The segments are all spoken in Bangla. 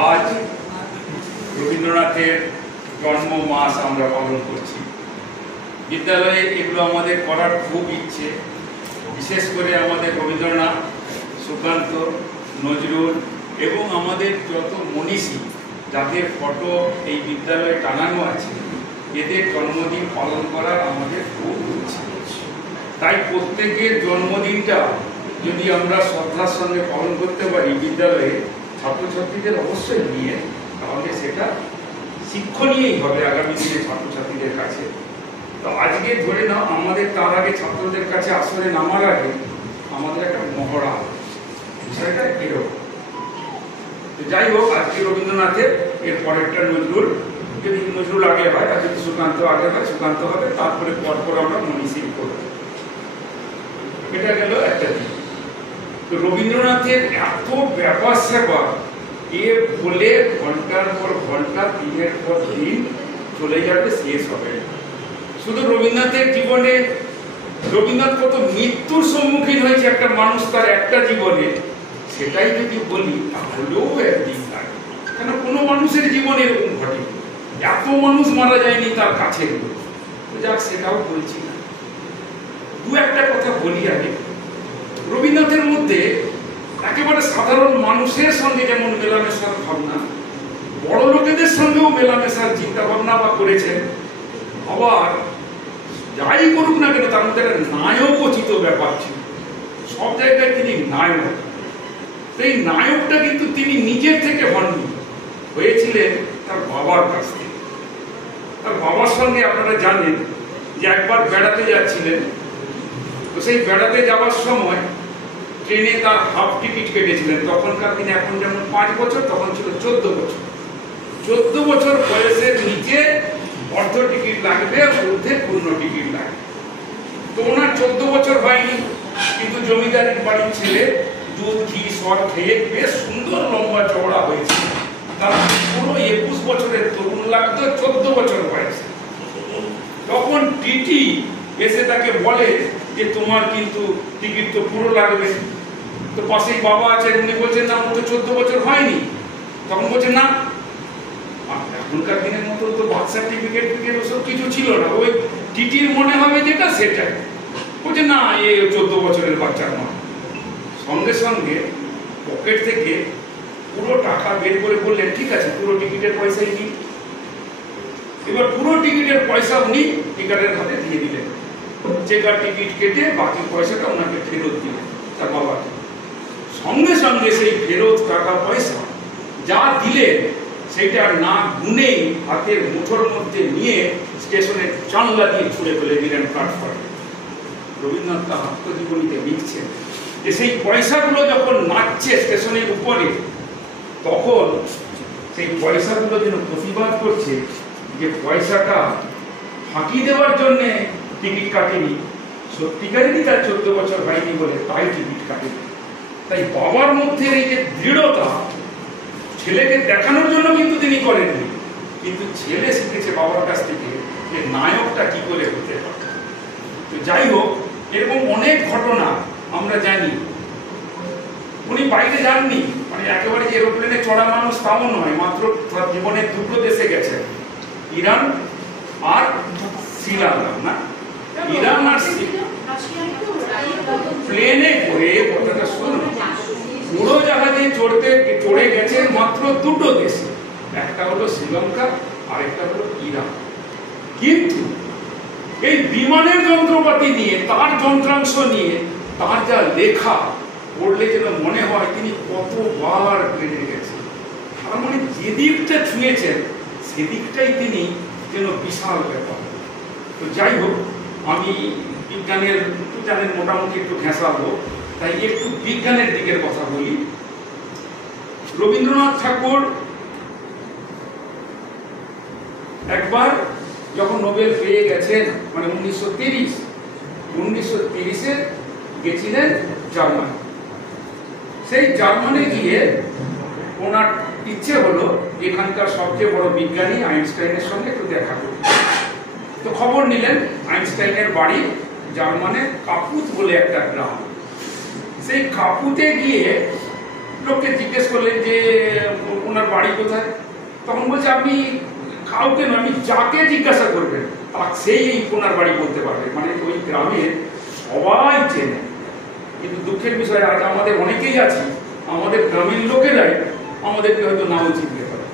আজ রবীন্দ্রনাথের জন্ম মাস আমরা পালন করছি। বিদ্যালয়ে এগুলো আমাদের করার খুব ইচ্ছে, বিশেষ করে আমাদের রবীন্দ্রনাথ, সুকান্ত, নজরুল এবং আমাদের যত মনীষী যাদের ফটো এই বিদ্যালয়ে টানানো আছে, এদের জন্মদিন পালন করার আমাদের খুব ইচ্ছে। তাই প্রত্যেকের জন্মদিনটা যদি আমরা শ্রদ্ধার সঙ্গে পালন করতে পারি বিদ্যালয়ে ছাত্রছাত্রীদের অবশ্যই নিয়ে, তাহলে সেটা শিক্ষণীয়ই হবে আগামী দিনে ছাত্রছাত্রীদের কাছে। তো আজকে ধরে নাও আমাদের তার আগে ছাত্রদের কাছে আসরে নামার আগে আমাদের একটা মহড়া, বিষয়টা এরকম। তো যাই হোক, আজকে রবীন্দ্রনাথের, এর পরেরটা নজরুল, যদি নজরুল আগে হয় আর যদি সুকান্ত আগে হয় সুকান্ত হবে, তারপরে পরপর আমরা মনীষী করব। এটা গেল একটা দিক। তো রবীন্দ্রনাথের এত ব্যাপার স্যাপার, এর বলে ঘন্টার পর ঘন্টা, দিনের পর দিন চলে যাবে, শেষ হবে। শুধু রবীন্দ্রনাথের জীবনে রবীন্দ্রনাথ কত মৃত্যুর সম্মুখীন হয়েছে একটা মানুষ তার একটা জীবনে, সেটাই যদি বলি তাহলেও একদিন লাগে। কেন কোনো মানুষের জীবনে এরকম ঘটে, এত মানুষ মারা যায়নি তার কাছে। যাক, সেটাও বলছি না, দু একটা কথা বলি আগে। রবীন্দ্রনাথের মধ্যে একেবারে সাধারণ মানুষের সঙ্গে যেমন মেলামেশার ভাবনা, বড় লোকেদের সঙ্গেও মেলামেশার চিন্তা ভাবনা বা করেছেন। আবার যাই করুক না কেন তার মধ্যে একটা নায়কোচিত ব্যাপার ছিল, সব জায়গায় তিনি নায়ক। এই নায়কটা কিন্তু তিনি নিজের থেকে হননি, হয়েছিলেন তার বাবার কাছ থেকে। তার বাবার সঙ্গে আপনারা জানেন যে একবার বেড়াতে যাচ্ছিলেন, তো সেই বেড়াতে যাওয়ার সময় ট্রেনে তার হাফ টিকিট কেটেছিলেন। তখনকার দিনে, এখন যেমন 5 বছর, তখন ছিল 14 বছর। 14 বছর বয়সের নিচে অর্ধ টিকিট লাগবে, ঊর্ধ্বে পূর্ণ টিকিট লাগবে। তো ওনার 14 বছর হয়নি, কিন্তু জমিদারের বাড়ির ছেলে দুধ ঘি সর খেয়ে বেশ সুন্দর লম্বা চওড়া হয়েছে। তার পুরো 21 বছরের তরুণ লাগতো 14 বছর বয়সে। তখন টিটি এসে তাকে বলে যে তোমার কিন্তু টিকিট তো পুরো লাগবে। তো পাশেই বাবা আছেন, উনি বলছেন না, আমার তো 14 বছর হয়নি। তখন বলছেন না, এখনকার দিনের মতো তো বার্থ সার্টিফিকেট ওসব কিছু ছিল না, ওই টিটির মনে হবে যেটা সেটাই। বলছে না, এ 14 বছরের বাচ্চার নয়। সঙ্গে সঙ্গে পকেট থেকে পুরো টাকা বের করে বললেন ঠিক আছে, পুরো টিকিটের পয়সাই নিন। এবার পুরো টিকিটের পয়সা উনি টিকারের হাতে দিয়ে দিলেন। চেকার টিকিট কেটে বাকি পয়সাটা ওনাকে ফেরত দিলেন তার বাবাকে। সঙ্গে সঙ্গে সেই ফেরত টাকা পয়সা যা দিলেন সেটা না গুনেই হাতের মুঠোর মধ্যে নিয়ে স্টেশনের জানলা দিয়ে ছুঁড়ে ফেলে দিলেন প্ল্যাটফর্মে। রবীন্দ্রনাথ তার আত্মজীবনীতে লিখছেন যে সেই পয়সাগুলো যখন নাচছে স্টেশনের উপরে, তখন সেই পয়সাগুলো যেন প্রতিবাদ করছে যে পয়সাটা ফাঁকি দেওয়ার জন্যে টিকিট কাটেনি, সত্যিকারেরই তার 14 বছর হয়নি বলে তাই টিকিট কাটেনি। তাই বাবার মধ্যে এই যে দৃঢ়তা, ছেলেকে দেখানোর জন্য কিন্তু তিনি করেননি, কিন্তু ছেলে শিখেছে বাবার কাছ থেকে যে নায়কটা কি করে হতে পারে। তো যাই হোক, এরকম অনেক ঘটনা আমরা জানি। উনি বাইরে যাননি, মানে একেবারে যে এরোপ্লেনে চড়া মানুষ তাও নয়, মাত্র তার জীবনে 2টো দেশে গেছে, ইরান আর শ্রীলঙ্কা। না, ইরান আর প্লেনে করে, কথাটা শুনুন, উড়োজাহাজে চড়ে গেছেন মাত্র 2টো দেশে, একটা হলো শ্রীলঙ্কা আর একটা হলো ইরান। কিন্তু এই বিমানের যন্ত্রপাতি নিয়ে, তার যন্ত্রাংশ নিয়ে তার যা লেখা পড়লে যেন মনে হয় তিনি কতবার প্লেনে গেছেন। তার মানে যে দিকটা ছুঁয়েছেন সেদিকটাই তিনি যেন বিশাল ব্যাপার। তো যাই হোক, আমি বিজ্ঞানের মোটামুটি একটু ঘেঁষাবো, তাই একটু বিজ্ঞানের দিকের কথা বলি। রবীন্দ্রনাথ ঠাকুর একবার যখন নোবেল পেয়ে গেছেন, মানে 1930-এ গেছিলেন জার্মানি। সেই জার্মানি গিয়ে ওনার ইচ্ছে হলো এখানকার সবচেয়ে বড় বিজ্ঞানী আইনস্টাইনের সঙ্গে একটু দেখা করতে। তো খবর নিলেন আইনস্টাইনের বাড়ি জার্মানের কাপুত বলে একটা গ্রাম। সেই কাপুতে গিয়ে লোককে জিজ্ঞেস করলেন যে ওনার বাড়ি বাড়ি কোথায়? তখন বলছে আপনি কাউকে নয়, আপনি যাকে জিজ্ঞাসা করবেন তা সেই ওনার বাড়ি বলতে পারবে। মানে ওই গ্রামের সবাই চেনে। কিন্তু দুঃখের বিষয় আজ আমাদের অনেকেই আছি, আমাদের গ্রামের লোকেরাই আমাদেরকে হয়তো নাও চিনতে পারে।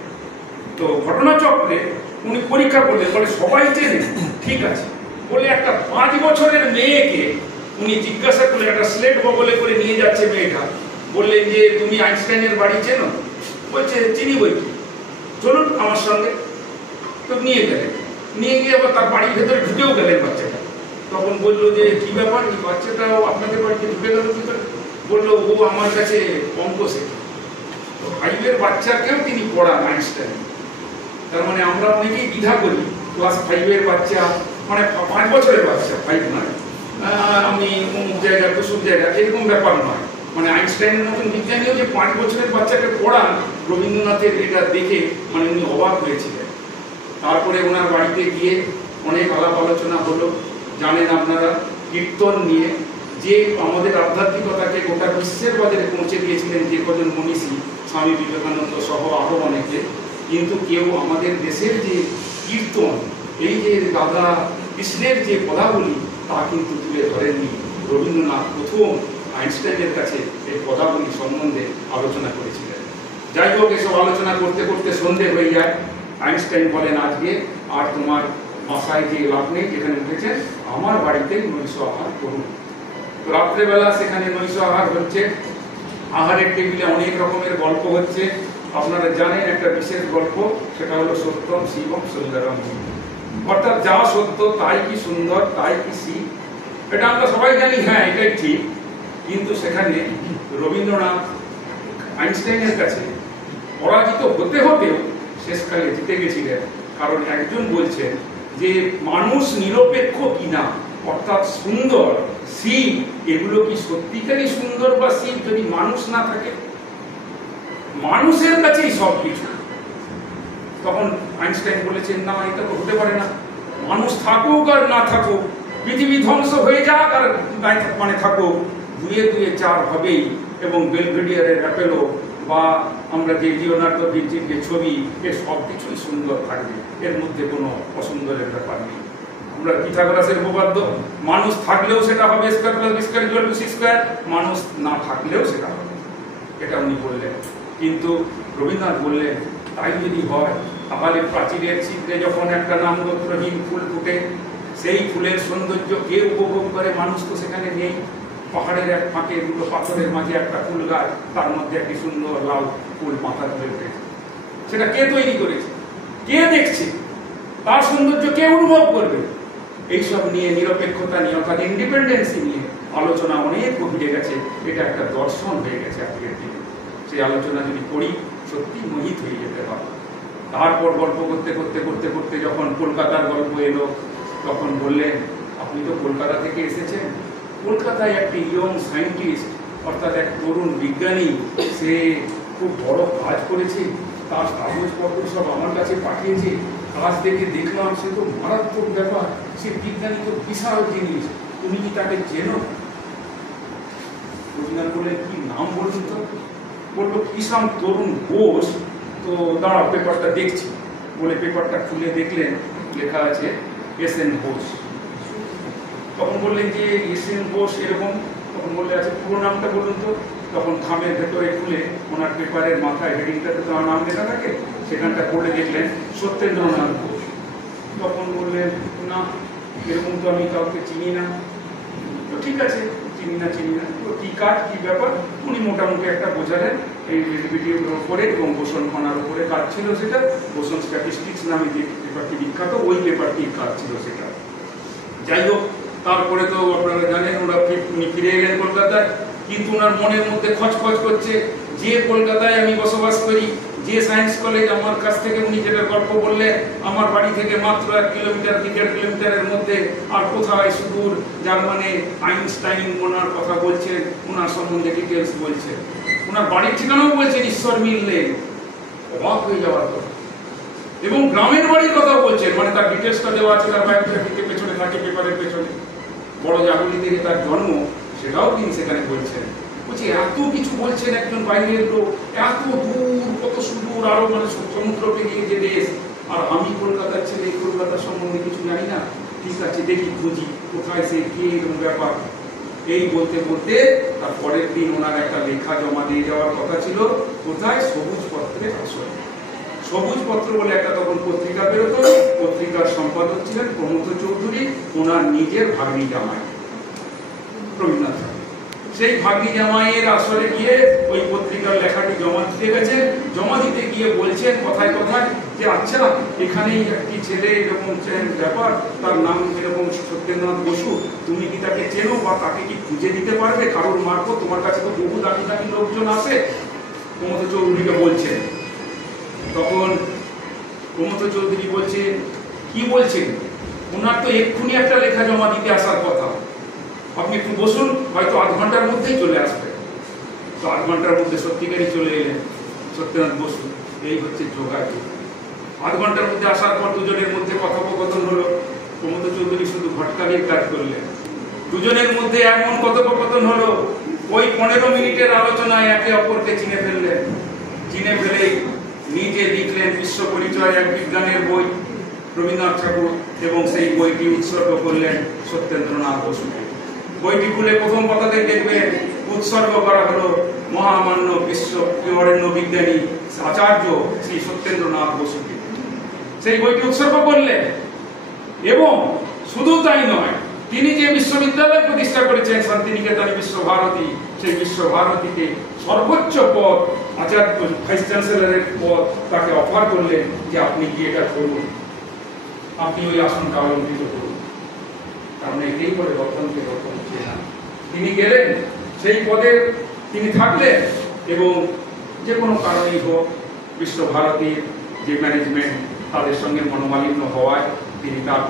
তো ঘটনাচক্রে উনি পরীক্ষা করলেন, বলে সবাই চেনে, ঠিক আছে বলে একটা 5 বছরের মেয়েকে উনি জিজ্ঞাসা করলেন, একটা স্লেট বগলে করে নিয়ে যাচ্ছে মেয়েটা, বললেন যে তুমি আইনস্টাইনের বাড়ি চেনো? বলছে চিনি বই, চলুন আমার সঙ্গে। তো নিয়ে গেলেন, নিয়ে গিয়ে আবার তার বাড়ির ভেতরে ঢুকেও গেলেন বাচ্চাটা। তখন বললো যে কি ব্যাপার, কি বাচ্চাটাও আপনাদের বাড়িতে ঢুকে গেল কি করে? বললো ও আমার কাছে অঙ্ক শেখে। 5-এর বাচ্চাকেও তিনি পড়ান আইনস্টাইন। তার মানে আমরা অনেকেই দ্বিধা করি, ক্লাস 5-এর বাচ্চা মানে 5 বছরের বাচ্চা, 5 নয়, আমি অমুক জায়গা কুসুম জায়গা, এরকম ব্যাপার নয়। মানে আইনস্টাইনের মতন বিজ্ঞানীও যে 5 বছরের বাচ্চাকে পড়ান, রবীন্দ্রনাথের এটা দেখে মানে উনি অবাক হয়েছিলেন। তারপরে ওনার বাড়িতে গিয়ে অনেক আলাপ আলোচনা হলো। জানেন আপনারা, কীর্তন নিয়ে যে আমাদের আধ্যাত্মিকতাকে গোটা বিশ্বের বাজারে পৌঁছে দিয়েছিলেন যে কজন মনীষী, স্বামী বিবেকানন্দ সহ আরো অনেকে, কিন্তু কেউ আমাদের দেশের যে কীর্তন, এই যে রাধা কৃষ্ণের যে পদাবলী, তা কিন্তু তুলে ধরেননি। রবীন্দ্রনাথ প্রথম আইনস্টাইনের কাছে এই পদাবলী সম্বন্ধে আলোচনা করেছিলেন। যাই হোক, এসব আলোচনা করতে করতে সন্ধে হয়ে যায়। আইনস্টাইন বলেন আজকে আর তোমার বাসায় যে লাভ নেই, যেখানে উঠেছে আমার বাড়িতে নৈশ আহার করুন। তো রাত্রেবেলা সেখানে নৈশ আহার হচ্ছে। আহারের টেবিলে অনেক রকমের গল্প হচ্ছে। আপনারা জানেন একটা বিশেষ গল্প, সেটা হলো সত্যম শিবম সুন্দরম। অর্থাৎ যা সত্য তাই কি সুন্দর, তাই কি শিব, এটা আমরা সবাই জানি, হ্যাঁ এটাই ঠিক। কিন্তু সেখানে রবীন্দ্রনাথ আইনস্টাইনের কাছে পরাজিত হতে হতেও শেষকালে জিতে গেছিলেন। কারণ একজন বলছেন যে মানুষ নিরপেক্ষ কিনা, অর্থাৎ সুন্দর শিব, এগুলো কি সত্যিকারই সুন্দর বা শিব যদি মানুষ না থাকে? মানুষের কাছেই সব কিছু। তখন আইনস্টাইন বলেছেন না, এটা তো হতে পারে না। মানুষ থাকুক আর না থাকুক, পৃথিবী ধ্বংস হয়ে যাক আর মানে থাকুক, 2-2 4 হবেই। এবং বেলভেডিয়ারের অ্যাপেলো বা আমরা যে লিওনার্দো ভিঞ্চির যে ছবি, এর সব কিছুই সুন্দর থাকবে, এর মধ্যে কোনো অসুন্দরের ব্যাপার নেই। আমরা পিথাগোরাসের উপপাদ্য, মানুষ থাকলেও সেটা হবে square plus B square equal to C square, মানুষ না থাকলেও সেটা হবে, এটা উনি বললেন। কিন্তু রবীন্দ্রনাথ বললেন তাই যদি হয়, তাহলে প্রাচীরের ছিদ্রে যখন একটা নামগোত্রহীন ফুল ফুটে, সেই ফুলের সৌন্দর্য কে উপভোগ করে? মানুষ তো সেখানে নেই। পাহাড়ের এক ফাঁকে 2 পাথরের মাঝে একটা ফুল গাছ, তার মধ্যে একটি সুন্দর লাল ফুল মাথা ধরে উঠেছে। সেটা কে তৈরি করেছে? কে দেখছে? তার সৌন্দর্য কে অনুভব করবে? এইসব নিয়ে, নিরপেক্ষতা নিয়ে, অর্থাৎ ইন্ডিপেন্ডেন্সি নিয়ে আলোচনা অনেক গভীরে গেছে। এটা একটা দর্শন হয়ে গেছে আজকের দিনে। সেই আলোচনা যদি করি, সত্যি মোহিত হয়ে যেতে হবে। তারপর গল্প করতে করতে করতে করতে যখন কলকাতার গল্প এলো, তখন বললেন আপনি তো কলকাতা থেকে এসেছেন। কলকাতায় একটি ইয়ং সায়েন্টিস্ট, অর্থাৎ এক তরুণ বিজ্ঞানী, সে খুব বড় কাজ করেছে, তার কাগজপত্র সব আমার কাছে পাঠিয়েছে। কাজ দেখে দেখলাম সে তো মারাত্মক ব্যাপার, সে বিজ্ঞানী তো বিশাল জিনিস, তুমি কি তাকে চেনো? রবীন্দ্রনাথ বললেন কি নাম বলুন তো? বললো কিষাণ তরুণ ঘোষ। তো দাঁড়াও পেপারটা দেখছি বলে পেপারটা খুলে দেখলেন, লেখা আছে এস.এন. ঘোষ। তখন বললেন যে এস.এন. ঘোষ এরকম? তখন বললে আছে পুরো নামটা বলুন তো। তখন খামের ভেতরে খুলে ওনার পেপারের মাথায় হেডিংটাতে তো নাম লেখা থাকে, সেখানটা পড়ে দেখলেন সত্যেন্দ্রনাথ ঘোষ। তখন বললেন না, এরকম তো আমি কাউকে চিনি না। তো ঠিক আছে, চিনি না তো কি কাজ, কি ব্যাপার? উনি মোটামুটি একটা বোঝালেন এই রিলেটিভিটির উপরে এবং বোসন কণার উপরে কাজ ছিল সেটা। বোসন স্ট্যাটিস্টিক্স নামে যে পেপারটি বিখ্যাত, ওই পেপারটির কাজ ছিল সেটা। যাই হোক, তারপরে তো আপনারা জানেন উনি ফিরে এলেন কলকাতায়। কিন্তু ওনার মনের মধ্যে খচখচ করছে, যে কলকাতায় আমি বসবাস করি, যে সায়েন্স কলেজ আমার কাছ থেকে উনি যেটা গল্প বললেন, আমার বাড়ি থেকে মাত্র 1 কিলোমিটার কি 1.5 কিলোমিটারের মধ্যে, আর কোথায় সুদূর জার্মানে আইনস্টাইন ওনার কথা বলছেন, ওনার সম্বন্ধে ডিটেলস বলছেন, ওনার বাড়ির ঠিকানাও বলছেন ঈশ্বর মিললে। অবাক হয়ে যাওয়ার কথা। এবং গ্রামের বাড়ির কথা বলছেন, মানে তার ডিটেলসটা দেওয়া আছে তার বায়োগ্রাফিতে, পেছনে থাকে পেপারের পেছনে। বড় জাগুলি থেকে তার জন্ম, সেটাও তিনি সেখানে বলছেন। বলছি এত কিছু বলছেন একজন বাইরের লোক, এত দূর, কত সুদূর দূর আরো মানে সমুদ্র পেরিয়ে যে দেশ, আর আমি কলকাতার ছেলে, কলকাতা সম্বন্ধে কিছু জানি না। ঠিক আছে, দেখি খুঁজি কোথায় সে কি এরকম ব্যাপার। এই বলতে বলতে তার পরের দিন ওনার একটা লেখা জমা দিয়ে যাওয়ার কথা ছিল। কোথায়? সবুজ পত্রের আসলে। সবুজ পত্র বলে একটা তখন পত্রিকা বেরোতো, পত্রিকার সম্পাদক ছিলেন প্রমথ চৌধুরী, ওনার নিজের ভাগ্নি জামাই রবীন্দ্রনাথ ঠাকুর। সেই ভাগ্নি জামাইয়ের আসলে গিয়ে ওই পত্রিকার লেখাটি জমা দিতে গেছেন। জমা দিতে গিয়ে বলছেন কথায় কথায় যে আচ্ছা, এখানেই একটি ছেলে এরকম ব্যাপার, তার নাম এরকম সত্যেন্দ্রনাথ বসু, তুমি কি তাকে চেনো বা তাকে কি খুঁজে দিতে পারবে কারোর মারফত? তোমার কাছে তো বহু দামি দামি লোকজন আসে। প্রমথ চৌধুরীকে বলছেন। তখন প্রমথ চৌধুরী বলছেন, কি বলছেন? ওনার তো এক্ষুনি একটা লেখা জমা দিতে আসার কথা, আপনি একটু বসুন, হয়তো আধ ঘন্টার মধ্যেই চলে আসবে। তো আধ ঘন্টার মধ্যে সত্যিকারই চলে এলেন সত্যেন্দ্রনাথ বসু। এই হচ্ছে যোগাযোগ। আধ ঘন্টার মধ্যে আসার পর দুজনের মধ্যে কথোপকথন হলো। প্রমথ চৌধুরী শুধু ঘটকালির কাজ করলেন। দুজনের মধ্যে এমন কথোপকথন হলো, ওই 15 মিনিটের আলোচনায় একে অপরকে চিনে ফেললেন। চিনে ফেলেই নিজে লিখলেন বিশ্ব পরিচয়, এক বিজ্ঞানের বই, রবীন্দ্রনাথ ঠাকুর, এবং সেই বইটি উৎসর্গ করলেন সত্যেন্দ্রনাথ বসুকে। বইটি খুলে প্রথম পাতাতেই দেখবেন উৎসর্গ করা হলো মহামান্য বিশ্ব বরেণ্য বিজ্ঞানী আচার্য শ্রী সত্যেন্দ্রনাথ বসুকে। সেই বইটি উৎসর্গ করলেন। এবং শুধু তাই নয়, তিনি যে বিশ্ববিদ্যালয় প্রতিষ্ঠা করেছেন শান্তিনিকেতন বিশ্বভারতী, সেই বিশ্বভারতীতে সর্বোচ্চ পদ, আচার্য ভাইস চ্যান্সেলরের পদ তাকে অফার করলেন যে আপনি কি এটা করুন, আপনি ওই আসনটা অলঙ্কৃত করুন। কারণ এটাই বলে রতনকে রতন চেনা। তিনি গেলেন, সেই পদে তিনি থাকলেন, এবং যে কোনো কারণেই হোক বিশ্বভারতীর যে ম্যানেজমেন্ট, তাদের সঙ্গে মনোমালিন্য হওয়ায় তিনি তার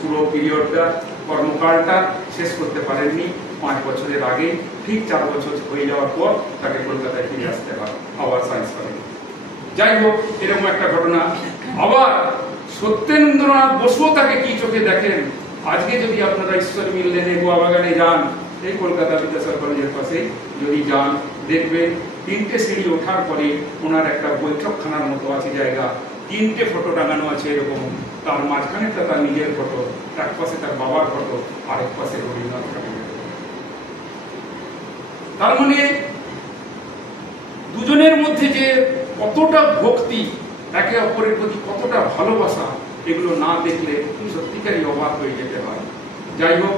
পুরো পিরিয়ডটা, কর্মকালটা শেষ করতে পারেননি। 5 বছরের আগে, ঠিক 4 বছর হয়ে যাওয়ার পর তাকে কলকাতায় ফিরে আসতে হয় আবার সায়েন্স কলেজে। যাই হোক, এরকম একটা ঘটনা। আবার সত্যেন্দ্রনাথ বসু তাকে কি চোখে দেখেন, আজকে যদি আপনারা ঈশ্বর মিল লেনে গোয়া বাগানে যান, এই কলকাতা বিদ্যাসাগর কলেজের পাশে যদি যান, দেখবেন 3টে সিঁড়ি ওঠার পরে ওনার একটা বৈঠকখানার মতো আছে জায়গা, 3টে ফটো টাঙানো আছে এরকম। তার মাঝখানে একটা তার নিজের ফটো, এক পাশে তার বাবার ফটো, আরেক পাশে রবীন্দ্রনাথ ঠাকুরের ফটো। তার মানে দুজনের মধ্যে যে কতটা ভক্তি, একে অপরের প্রতি কতটা ভালোবাসা, এগুলো না দেখলে সত্যিকারই অবাক হয়ে যেতে হয়। যাই হোক,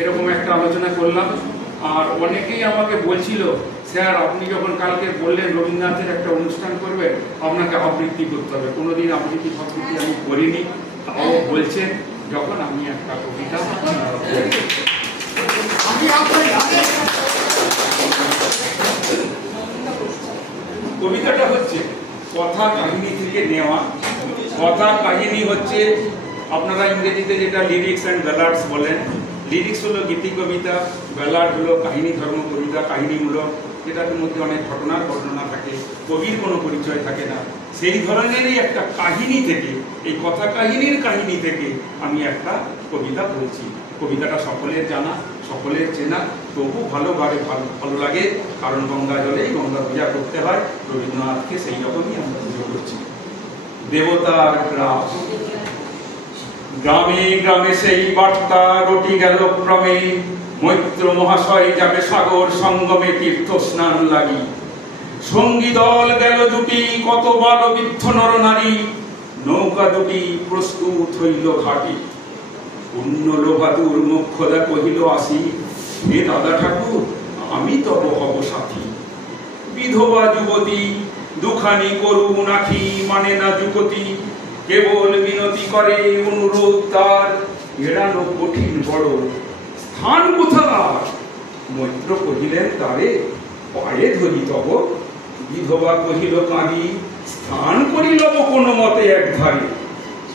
এরকম একটা আলোচনা করলাম। আর অনেকেই আমাকে বলছিল, স্যার আপনি যখন কালকে বললেন রবীন্দ্রনাথের একটা অনুষ্ঠান করবেন, আপনাকে আবৃত্তি করতে হবে। কোনোদিন আবৃত্তি ফাবৃত্তি আমি করিনি, তাও বলছেন যখন আমি একটা কবিতা কবিতাটা হচ্ছে কথা কাহিনী থেকে নেওয়া। কথা কাহিনী হচ্ছে, আপনারা ইংরেজিতে যেটা লিরিক্স অ্যান্ড ব্যালাডস বলেন। লিরিক্স হলো গীতি কবিতা, ব্যালাড হলো কাহিনী ধর্ম কবিতা, কাহিনীমূলক, যেটার মধ্যে অনেক ঘটনার বর্ণনা থাকে, কবির কোনো পরিচয় থাকে না। সেই ধরনেরই একটা কাহিনী থেকে, এই কথা কাহিনীর কাহিনী থেকে আমি একটা কবিতা বলছি। কবিতাটা সকলের জানা, সকলের চেনা, তবু ভালো লাগে, কারণ গঙ্গা জলেই গঙ্গা পূজা করতে হয়। রবীন্দ্রনাথকে সেই রকমই আমরা পুজো করছি। দেবতার গ্রাস, গ্রামে গ্রামে সেই বার্তা রটি গেল ক্রমে, মৈত্র মহাশয় যাবে সাগর সঙ্গমে তীর্থ স্নান লাগি। সঙ্গী দল গেল জুটি, কত বালবৃদ্ধ নর নারী, নৌকা দুটি প্রস্তুত হইল ঘাটি। পুণ্য লোভাতুর মুখ্যদা কহিল আসি, হে দাদা ঠাকুর আমি তব হব সাথী। বিধবা যুবতী দুখানি করুণ আখি, মানে না যুবতী কেবল বিনতি করে অনুরোধ তার, এড়ানো কঠিন বড় স্থান কোথার। মৈত্র কহিলেন তারে, পায়ে ধরি তব। বিধবা কহিল কাঁদি, স্থান করিল কোনো মতে এক ধারে।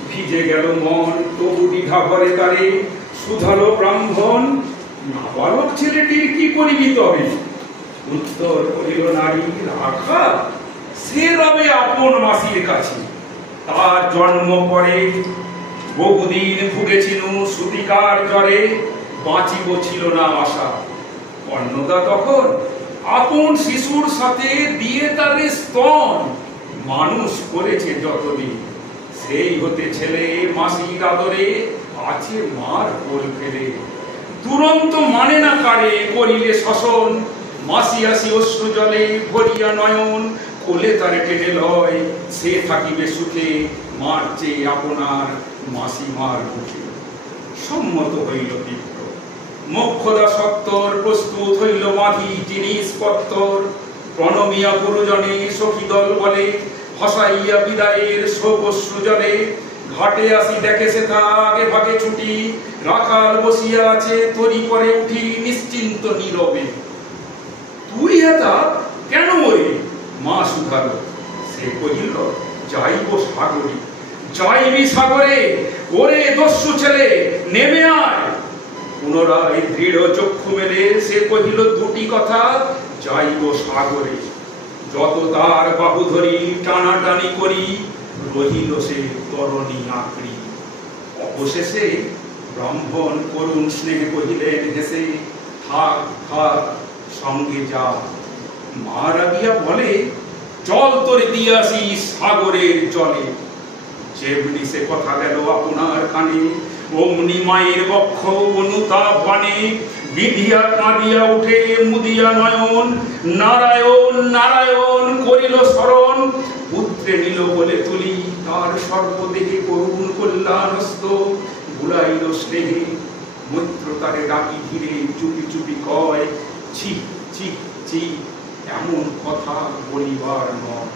ভিজে গেল মন তবু দ্বিধা ভরে তারে, শুধালো ব্রাহ্মণ নাবালক ছেলেটির কি করিবি তবে। উত্তর করিল নারী, রাখা সে রবে আপন মাসির কাছে। তার জন্ম পরে বহুদিন ভুগেছিল সুতিকার জ্বরে, বাঁচিব ছিল না আশা। অন্নদা তখন আপন শিশুর সাথে দিয়ে তারে স্তন, মানুষ করেছে যতদিন, সেই হতে ছেলে মাসির আদরে আছে মার কোল ফেলে। তুরন্ত মানে না কারে করিলে শাসন, মাসি আসি অশ্রু জলে ভরিয়া নয়ন। কোলে তারে টেনে লয় সে থাকিবে সুখে, মার চেয়ে আপনার মাসি মার মুখে। সম্মত হইল বিপ্র, মোক্ষদা সত্তর প্রস্তুত হইল মাধি জিনিসপত্তর। প্রণমিয়া গুরুজনে সখী দল বলে, হসাইয়া বিদায়ের শোক অশ্রু জলে। ঘাটে আসি দেখে সে তা আগে ভাগে ছুটি, রাখাল বসিয়া আছে তরি করে উঠি নিশ্চিন্ত নীরবে। তুই হেতা কেন ওরে? মা শুধালো। সে কহিল, যাইব সাগরে। যাইবি সাগরে? ওরে দস্যু ছেলে, নেমে আয়। পুনরায় দৃঢ় চক্ষু মেলে সে কহিল দুটি কথা, যাইব সাগরে। যত তার বাহু ধরি টানাটানি করি, রহিল সে তরণী আঁকড়ি। অবশেষে ব্রাহ্মণ করুণ স্নেহে কহিলেন হেসে, থাক থাক সঙ্গে যা। মা রাগিয়া বলে, চল তোরে দিয়ে আসি সাগরের জলে। যেমনি সে কথা গেল আপনার কানে, অমনি মায়ের বক্ষ অনুতাপ বানে। বিধিয়া কাঁদিয়া উঠে মুদিয়া নয়ন, নারায়ণ নারায়ণ করিল স্মরণ। পুত্রে নিল বলে তুলি তার সর্বদেহে করুণ কল্যাণস্ত। বুলাইল স্নেহে মৈত্র তারে ডাকি ধীরে চুপি চুপি কয়, ছি ছি ছি এমন কথা বলিবার নয়।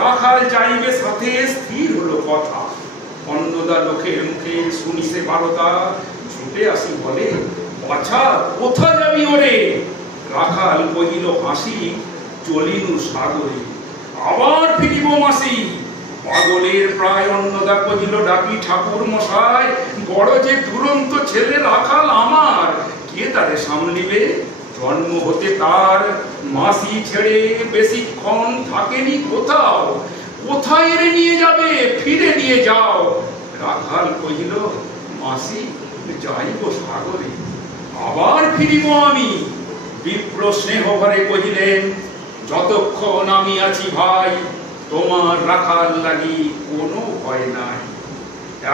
রাখাল যাইবে সাথে স্থির হলো কথা, অন্নদা লোকের মুখে শুনিছে বারতা। ছুটে আসি বলে, বাছা কোথা যাবি ওরে? রাখাল কহিল হাসি, চলিনু সাগরে। আবার ফিরিব মাসি। পাগলের প্রায় অন্নদা কহিল, ডাকি ঠাকুর মশাই, বড় যে দুরন্ত ছেলে রাখাল আমার, কে তারে সামলিবে? জন্ম হতে তার মাসি ছেড়ে বেশিক্ষণ থাকেনি কোথাও। কোথায় এরে নিয়ে যাবে? ফিরে নিয়ে যাও। রাখাল কহিল, মাসি যাইব সাগরে, আবার ফিরিব আমি। বিপ্র স্নেহ ভরে কহিলেন, যতক্ষণ আমি আছি ভাই, তোমার রাখাল লাগি কোনো ভয় নাই।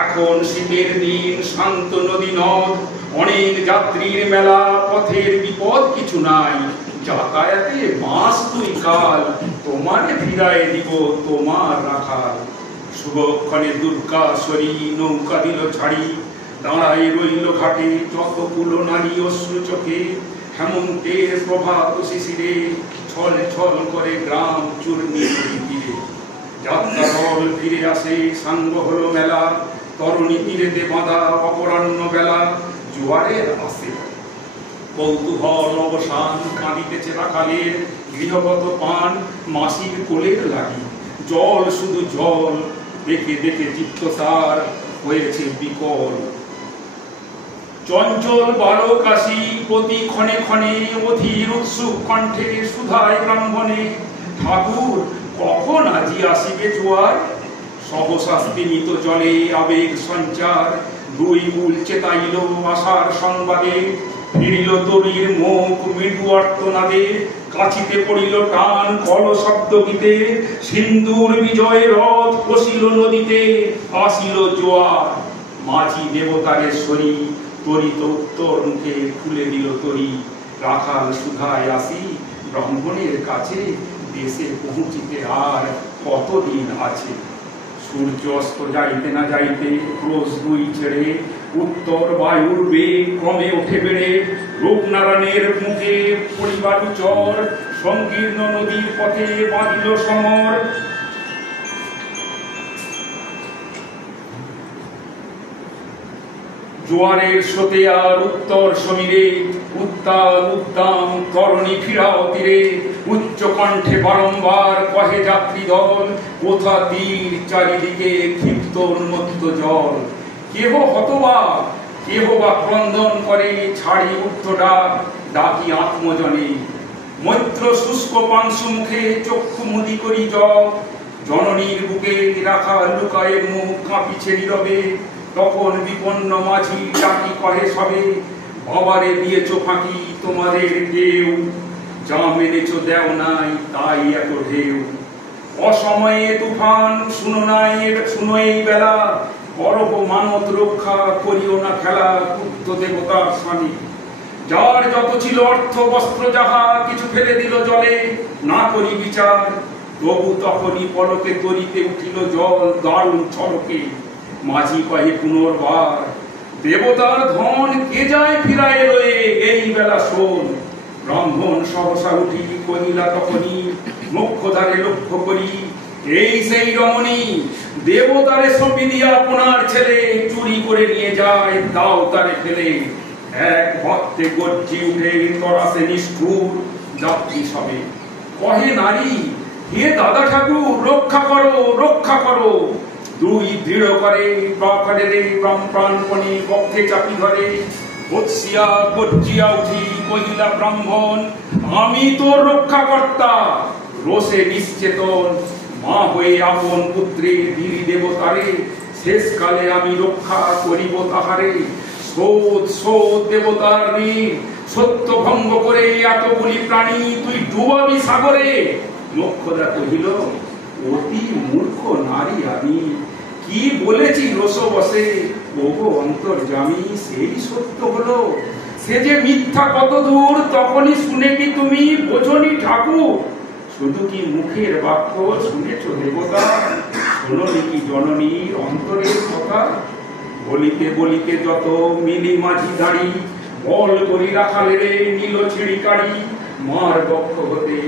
এখন শীতের দিন, শান্ত নদী নদ, অনেক যাত্রীর মেলা, পথের বিপদ কিছু নাই। যাতায়াতে মাস দুই কাল, তোমারে ফিরায় দিব তোমার রাখাল। শুভক্ষণে দুর্গাশ্বরী নৌকা দিল ছাড়ি, দাঁড়াই রইল ঘাটে যত কুলো নারী অশ্রু চোখে। হেমন্তের প্রভাত শিশিরে ছল ছল করে গ্রাম চূর্ণী তীরে। যাত্রা দল ফিরে আসে, সাঙ্গ হলো মেলা, তরুণী তীরেতে বাঁধা অপরাহ্ন বেলা। জোয়ারের আসে কৌতূহল অবসান, কাঁদিতেছে রাখালের গৃহগত পান। মাসির কোলের লাগি জল শুধু জল, দেখে দেখে চিত্তসার হয়েছে বিকল। চঞ্চল বালক আসি প্রতি ক্ষণে ক্ষণে, অধীর উৎসুক কণ্ঠে সুধায় ব্রাহ্মণে। ঠাকুর কখন আজি আসিবে জোয়ার? সহসা স্তিমিত জলে আবেগ সঞ্চার, দুই কুল চেতাইল আশার সংবাদে। ফিরিল তরীর মুখ মৃদু আর্তনাদে, কাছিতে পড়িল টান কল শব্দ গীতে। সিন্দুর বিজয় রথ পশিল নদীতে, আসিল জোয়ার। মাঝি দেবতারেশ্বরী তরিত উত্তর মুখে খুলে দিল তরি। রাখাল সুধায় আসি ব্রাহ্মণের কাছে, দেশে পৌঁছিতে আর কতদিন আছে। সূর্য অস্ত যাইতে না যাইতে ক্রোশ দুই ছেড়ে, উত্তর বায়ুর বেগ ক্রমে ওঠে বেড়ে। রূপনারায়ণের মুখে পরিবারু চর, সংকীর্ণ নদীর পথে বাঁধিল সমর। জোয়ারের স্রোতে আর উত্তর সমীরে, উত্তাল উদ্দাম তরণী ফিরাও তীরে। উচ্চ কণ্ঠে বারংবার কহে যাত্রী দল, কোথা তীর চারিদিকে ক্ষিপ্ত উন্মত্ত জল। কেহ হতবাক, কেহ বা ক্রন্দন করে, ছাড়ি উঠত ডাক, ডাকি আত্মজনে। মৈত্র শুষ্ক পাংশু মুখে চক্ষু মুদি করি জপ, জননীর বুকে রাখা লুকায়ের মুখ কাঁপিছে নীরবে। তখন বিপন্ন মাঝি ডাকি কহে সবে, বাবারে দিয়েছ ফাঁকি তোমাদের কেউ, যা মেনেছ দেও নাই তাই এত ঢেউ। অসময়ে তুফান শুনো এই বেলা, করহ মানত রক্ষা, করিও না খেলা ক্রুদ্ধ দেবতার স্বামী। যার যত ছিল অর্থ বস্ত্র যাহা, কিছু ফেলে দিল জলে, না করি বিচার। তবু তখনই পলকে তরিতে উঠিল জল দারুণ ছলকে। মাঝি কহে পুনর্বার, দেবতার ধন কে যায় ফিরায় লয়ে, এই বেলা শোন। ব্রাহ্মণ সহসা উঠি কহিলা তখনই, মুখ্যধারে লক্ষ্য করি এই সেই রমণী। দেবতারে সঁপি দিয়া আপনার ছেলে, চুরি করে নিয়ে যায় দাও তারে ফেলে। এক ভক্তে গর্জি উঠে তরাসে নিষ্ঠুর যাত্রী সবে। কহে নারী, হে দাদা ঠাকুর রক্ষা করো রক্ষা করো। দুই দৃঢ় করে প্রাকারে প্রাণপণে বক্ষে চাপি ধরে। বৎসিয়া গর্জিয়া উঠি কহিলা ব্রাহ্মণ, আমি তোর রক্ষাকর্তা। রোষে নিশ্চেতন মা হয়ে আপন পুত্রে দিলি দেবতারে, শেষকালে আমি রক্ষা করিব তাহারে। শোধ শোধ দেবতার ঋণ, সত্য ভঙ্গ করে এতগুলি প্রাণী তুই ডুবাবি সাগরে। মোক্ষদা কহিল, অতি মূর্খ নারী আমি, কি বলেছি রোষ বসে। ওগো অন্তর্যামী, সেই সত্য হলো, সে যে মিথ্যা কত দূর তখনই শুনে কি তুমি বোঝনি ঠাকুর। শুধু কি মুখের বাক্য শুনেছ দেবতা, শোনি কি জননীর অন্তরের কথা। বলিতে বলিতে যত মিলি মাঝি দাঁড়ি, বল করি রাখালে রে নীল ছিড়ি কাড়ি। মার বক্ষ হতে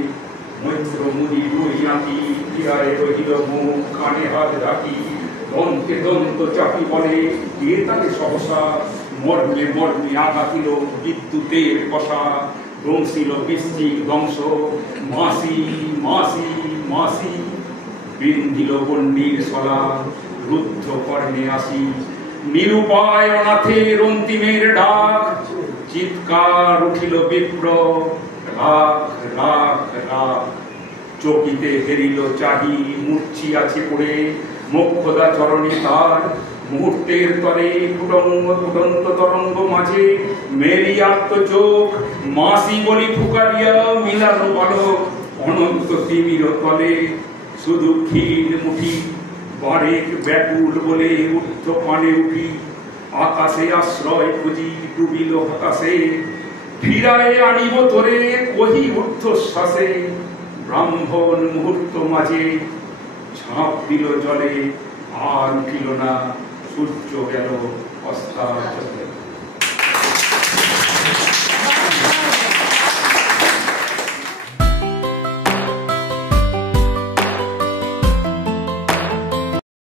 মৈত্র মুদি দুই আঁকি, ফিরায় রহিল মুখ কানে হাত রাখি। দন্তে দন্ত চাপি বলে কে তাকে সহসা, মর্মে মর্মে আঘাতিল বিদ্যুতের কষা। দংশিল বৃশ্চিক দংশ, মাসি মাসি মাসি। বিন্ধিল গণ্ডির সলা, রুদ্ধ কর্ণে আসি। নিরুপায় অনাথের অন্তিমের ডাক, চিৎকার উঠিল বিপ্র রাখ রাখ রাখ। চকিতে হেরিল চাহি মূর্ছিয়াছে পড়ে, মোক্ষদা চরণে তার। মুহূর্তের তরে ফুটন্ত তরঙ্গ মাঝে মেরি আত্মচোখ। মাসি বলি ফুকারিয়া মিলানো বালক, অনন্ত তিমির তলে শুধু ক্ষীণ মুঠি। বারেক ব্যাকুল বলে ঊর্ধ্ব পানে উঠি, আকাশে আশ্রয় খুঁজি ডুবিল হতাশে। ফিরায় আনিব তোরে কহি ঊর্ধ্বশ্বাসে, ব্রাহ্মণ মুহূর্ত মাঝে ঝাঁপ দিল জলে। আর উঠিল না, সূর্য গেল অস্তাচলে।